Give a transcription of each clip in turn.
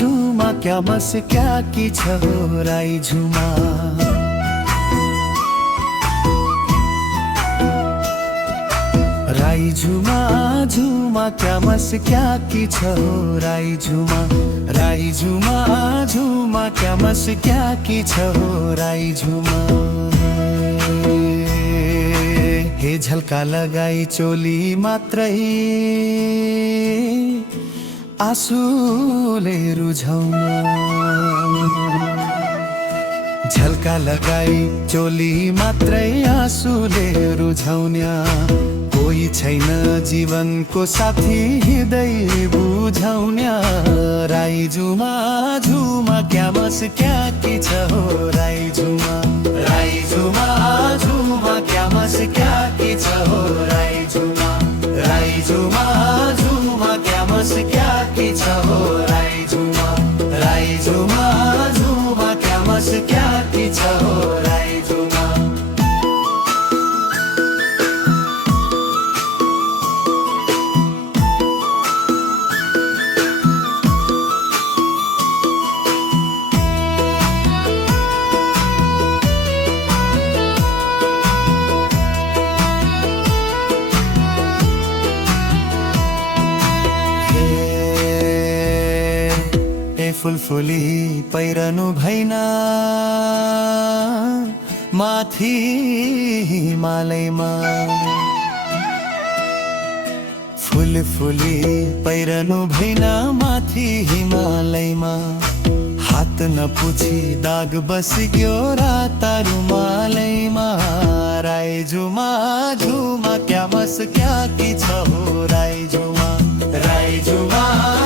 झुमा क्या मस क्या की छ हो राई झुमा। राई झुमा झुमा क्या मस क्या की छ हो राई झुमा। राई झुमा झुमा क्या मस क्या की छ हो राई झुमा। हे झल्का लगाई चोली मात्रै आँसुले रुझाउन। झल्का लगाई चोली मात्रै आँसुले रुझाउन्या। कोही छैन जीवनको साथी हृदय बुझाउन्या। राई झुमा झुमा क्या मस क्या की छ हो राई झुमा। राई झुमा झुमा क्या मस क्या की छ हो राई झुमा। राई झुमा झुमा क्या मस क्या की छ हो राई झुमा। राई झुमा झुमा क्या मस क्या की छ हो राई झुमा। फुलफुली पैरनु भैन माथि हिमालयमा। फुलफुली पैरनु भैन माथि हिमालयमा। हात नपुछी दाग बसिग्यो राता रुमालैमा। राई झुमा झुमा क्या मस क्या की छ हो राई झुमा। राई झुमा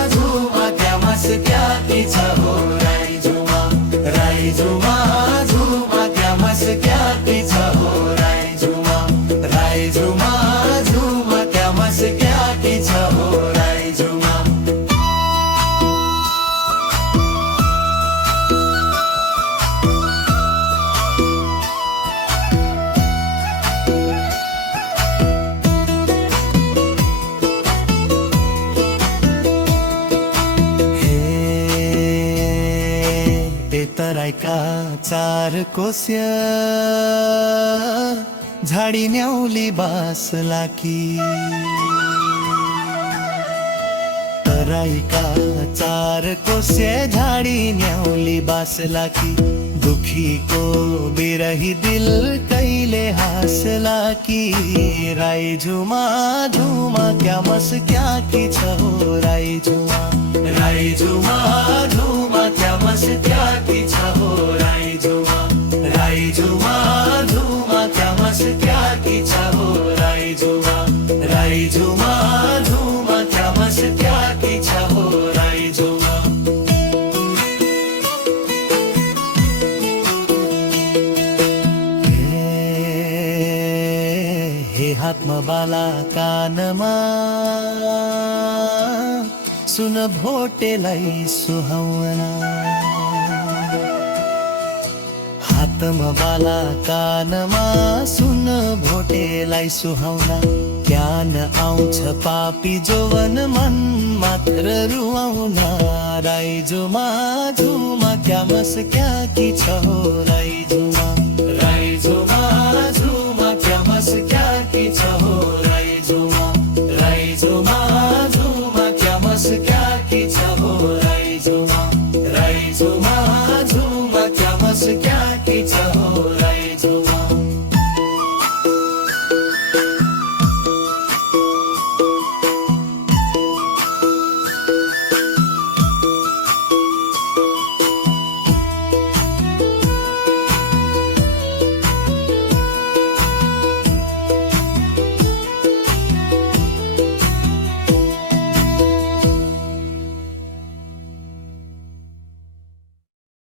झुमा क्या मस क्या की छ हो राई झुमा। राई झुमा झुमा क्या मस क्या की छ हो राई झुमा। राई झुमा झुमा क्या मस क्या की छ हो राई झुमा। तराईका चार कोस्य झाडी न्याउली बास लाकी। तराईका चार कोस्य झाडी न्याउली बास लाकी। दुखी को बिरही दिल कैले हास लाकी। राई झुमा झुमा क्या मस क्या की छ हो राई झुमा। राई झुमा झुमा क्या मस क्या की छ हो राई झुमा। राई झुमा झुमा क्या मस क्या की छ हो राई झुमा। राई झुमा झुमा क्या मस क्या की छ हो राई झुमा। हे हातमा बाला कानमा सुन भोटेलाई सुहाउना। हातमा बाला कानमा सुन भोटेलाई सुहाउना। ज्ञान आउँछ पापी जोवन मन मात्र रुवाउना। राई झुमा झुमा क्या मस क्या की छ हो राई झुमा।